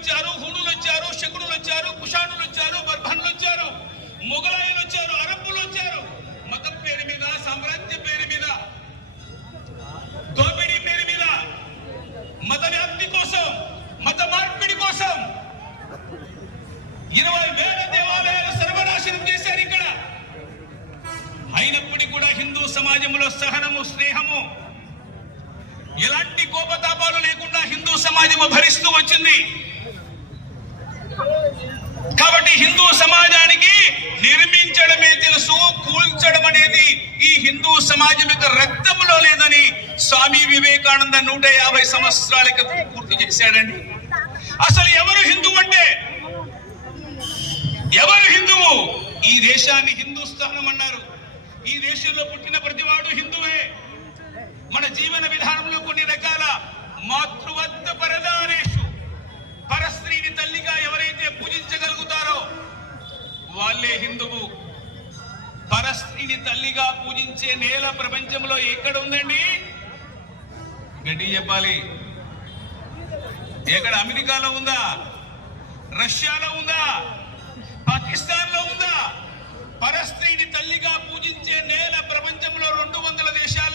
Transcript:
వచ్చారు, హుణులు వచ్చారు, శకునులు వచ్చారు, కుషాణులు వచ్చారు, బర్భన్లు వచ్చారు, మొఘలాయులు వచ్చారు, అరబ్బులు వచ్చారు. మతం పేరు మీద, సామ్రాజ్య పేరు మీద, దోపిడీ పేరు మీద, మత వ్యాప్తి కోసం, మత మార్పిడి కోసం 20,000 దేవాలయాలు సర్వనాశనం చేశారు ఇక్కడ. అయినప్పటికీ కూడా హిందూ సమాజంలో సహనము, స్నేహము, ఎలాంటి కోపతాపాలు లేకుండా హిందూ సమాజము భరిస్తూ వచ్చింది. కాబట్టి హిందూ సమాజానికి నిర్మించడమే తెలుసు, కూల్చడం అనేది ఈ హిందూ సమాజం యొక్క రక్తంలో లేదని స్వామి వివేకానంద 150 సంవత్సరాల క్రితం పూర్తి చేశాడండి. అసలు ఎవరు హిందూ అంటే, ఎవరు హిందువు? ఈ దేశాన్ని హిందూస్థానం అన్నారు. ఈ దేశంలో పుట్టిన ప్రతివాడు హిందువే. మన జీవన విధానంలో కొన్ని రకాల మాతృవత్త పరదానేషు, పరస్త్రీని తల్లిగా ఎవరైతే పూజించగలుగుతారో వాళ్ళే హిందువు. పరస్త్రీని తల్లిగా పూజించే నేల ప్రపంచంలో ఎక్కడ ఉందండి? గట్టి చెప్పాలి. ఎక్కడ? అమెరికాలో ఉందా? రష్యాలో ఉందా? పాకిస్తాన్ లో ఉందా? పరస్త్రీని తల్లిగా పూజించే నేల ప్రపంచంలో 200 దేశాలు